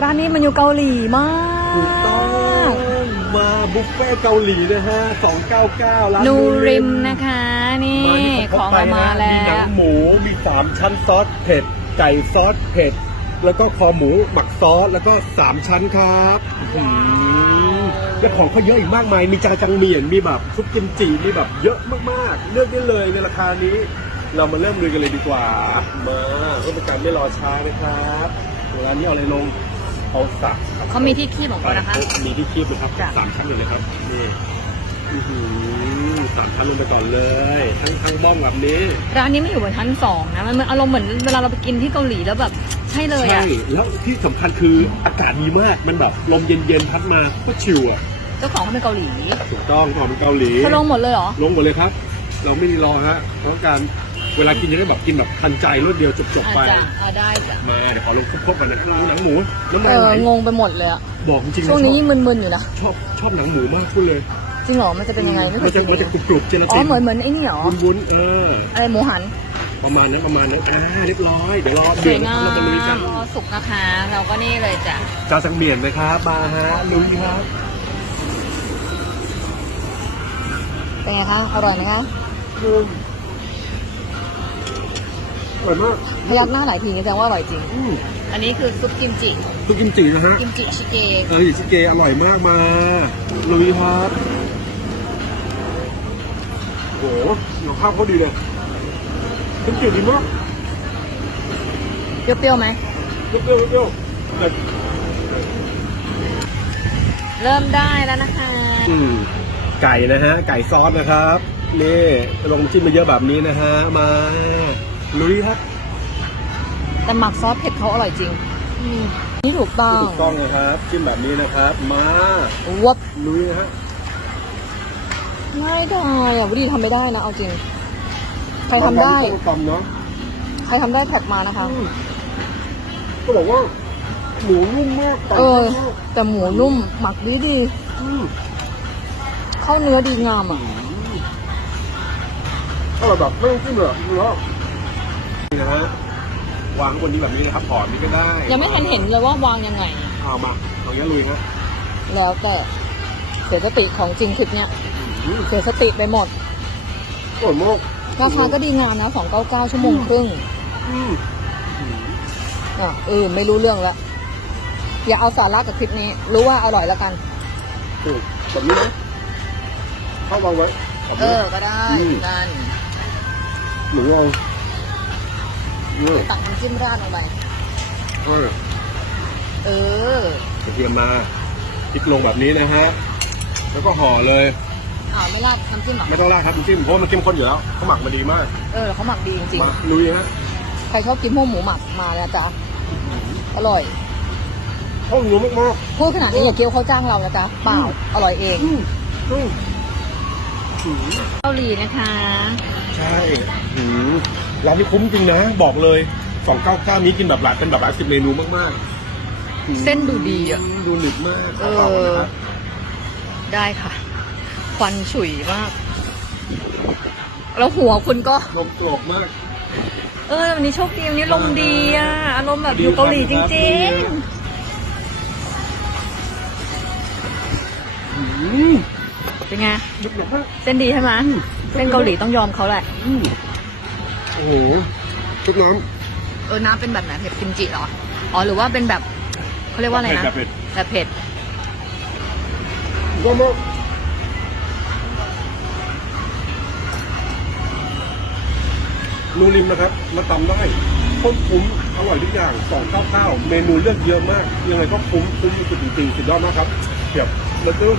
ร้านนี้มันอยู่เกาหลีมาถูกต้องกมาบุฟเฟ่เกาหลีนะฮะ299ร้านนูริมนะคะ นี่มานี่ของเข้ไปเรามานะแล้มีหนัว งหมูมี3ชั้นซอสเผ็ดไก่ซอสเผ็ด แล้วก็คอหมูหมักซอสแล้วก็3ชั้นครับอื้อหือและของเขาเยอะอีกมากมาย มีจาจังเมียนมีแบบซุปกิมจิมีแบบเยอะมากๆ เลือกได้เลยในราคานี้ เรามาเริ่มลุยกันเลยดีกว่า มาเพื่อเป็นการไม่รอช้านะครับร้านนี้เอาอะไรลง เอาสักเขามีที่คีบของเขานะคะ มีที่คีบเลยครับจ้ะ สามชั้นเลยนะครับนี่อื้อหือสามชั้นลงไปก่อนเลย ทั้งทั้งบ้องแบบนี้ร้านนี้ไม่อยู่บนชั้นสองนะ มันเหมือนอารมณ์เหมือนเวลาเราไปกินที่เกาหลีแล้วแบบ ใช่เลยใช่อะแล้วที่สำคัญคืออากาศดีมากมันแบบลมเย็นๆพัดมาก็ชิวอะเจ้าของเขาเป็นเกาหลีถูกต้องของเป็นเกาหลี เขาลงหมดเลยเหรอ ลงหมดเลยครับ เราไม่ได้รอฮะเพราะการ เวลากินจะได้แบบกินแบบทันใจรวดเดียวจบๆอาไปจจะเอาได้จ้ะมาเดี๋ยวขอลงครบๆกันนะหนังหมูน้ำเอมันอไหลงงไปหมดเลยอะบอกจริงๆะช่วงนี้ชอบยิ่งมึนๆอยู่นะชอบชอบหนังหมูมากพูดเลยจริงเหรอมันจะเป็นยังไงไม่เคมัยนจะกินมันจะกรุบๆเจลาอ๋ติอนเหมือนเหมือนไอ้นี่เหรอวุ้นๆเออ อะไรหมูหันประมาณนั้นประมาณนั้นอ่าเรียบร้อยเดี๋ยวรอสเดืวอยดงาเราจะลุยกัมนรอสุกนะคะ เราก็นี่เลยจ้ะจาสังเมียนนะครับมาฮะลุยครับเป็นไงคะอร่อยไหมคะอืม อร่อยมากพยักหน้าหลายทีนี่แสดงว่าอร่อยจริง อืมอันนี้คือซุปกิมจิ ซุปกิมจินะฮะ กิมจิชิเกะเออชิเกอร่อยมากมาลุยครับโหหนังภาพเขาดีเลยกิมจิดีมากเปรี้ยวๆไหมเปรี้ยวๆเปรี้ยวๆแต่เริ่มได้แล้วนะคะ อืมไก่นะฮะ ไก่ซอสนะครับ นี่ลงจิ้มมาเยอะแบบนี้นะฮะ มา ลุยครับแต่หมักซอสเผ็ดเขาอร่อยจริงนี่ถูกต้องถูกต้องนะครับจิ้มแบบนี้นะครับ มาวับลุยนะฮะง่ายดายอะวุดีทำไม่ได้นะเอาจริง ใครทำได้ต้มตำเนาะใครทำได้แท็กมานะคะอืมก็บอกว่าหมูนุ่มมากไก่เออนุ่มมากแต่หมูนุ่มหมักดีดีอืมๆเข้าเนื้อดีงามอะอร่อยแบบไม่ต้องจิ้มเลยอะเนาะ นี่นะฮะวางบนนี้แบบนี้นะครับถอดนี้ก็ได้ยังไม่ทันเห็นเลยว่าวางยังไง เอามาเอางี้ลุยฮะแล้วแต่เสียสติของจริงคลิปเนี้ยอืมเสียสติไปหมดอร่อยมากราคาก็ดีงามนะ299 ชั่วโมงครึ่งอืมอืมอะเออไม่รู้เรื่องแล้วอย่าเอาสาระกับคลิปนี้ รู้ว่าอร่อยแล้วกันอืมแบบนี้นะเข้าวางไว้แบบเอนี้ อก็ได้อืม กันหนูลองเนี่ย ตักน้ำจิ้มราดลงไปเออเออกระเทียมมาพริกลงแบบนี้นะฮะ แล้วก็ห่อเลยอ่าวไม่ราดน้ำจิ้มเหรอไม่ต้องราดครับน้ำจิ้มเพราะว่ามันเข้มข้นอยู่แล้วเขาหมักมาดีมาก เออเขาหมักดีจริงมาลุยฮะๆใครชอบกินพวกหมูหมักมาแล้วจ้ะอร่อยเข้าเนื้อมากพูดขนาดนี้อย่าเกี้ยวเขาจ้างเรานะจ๊ะเปล่าอร่อยเองๆอืมอืมอืมเกาหลีนะคะใช่อืม ร้านนี้คุ้มจริงนะ บอกเลย299นี้กินแบบหลายเป็นแบบหลายสิบเมนูมากๆอืมเส้นดูดีอะ ดูหนึบมากเอขต่อนะครับได้ค่ะ ควันฉุยมาก แล้วหัวคุณก็ลมกรอบมาก เออวันนี้โชคดีวันนี้ลมดีอะ อารมณ์แบบอยู่เกาหลีจริงอืมๆ เป็นไง หนึบหนับมากเส้นดีใช่ไหมเส้นเกาหลีต้องยอมเขาแหละ อืม โอ้โหชุดน้เออน้ำเป็นแบบไหนเผ็ดกิมจิเหรอ อ๋อหรือว่าเป็นแบบเขาเรียกว่าอะไรนะแบบเผ็ด แบบเผ็ดก็มากนูริมนะครับ มาตำได้คุ้มคุ้มอร่อยทุกอย่างสองข้าวข้าวเมนูเลือกเยอะมาก ยังไงก็คุ้มคุ้มสุดจริงๆสุดยอดมากครับเดี๋ยวมาตื้ม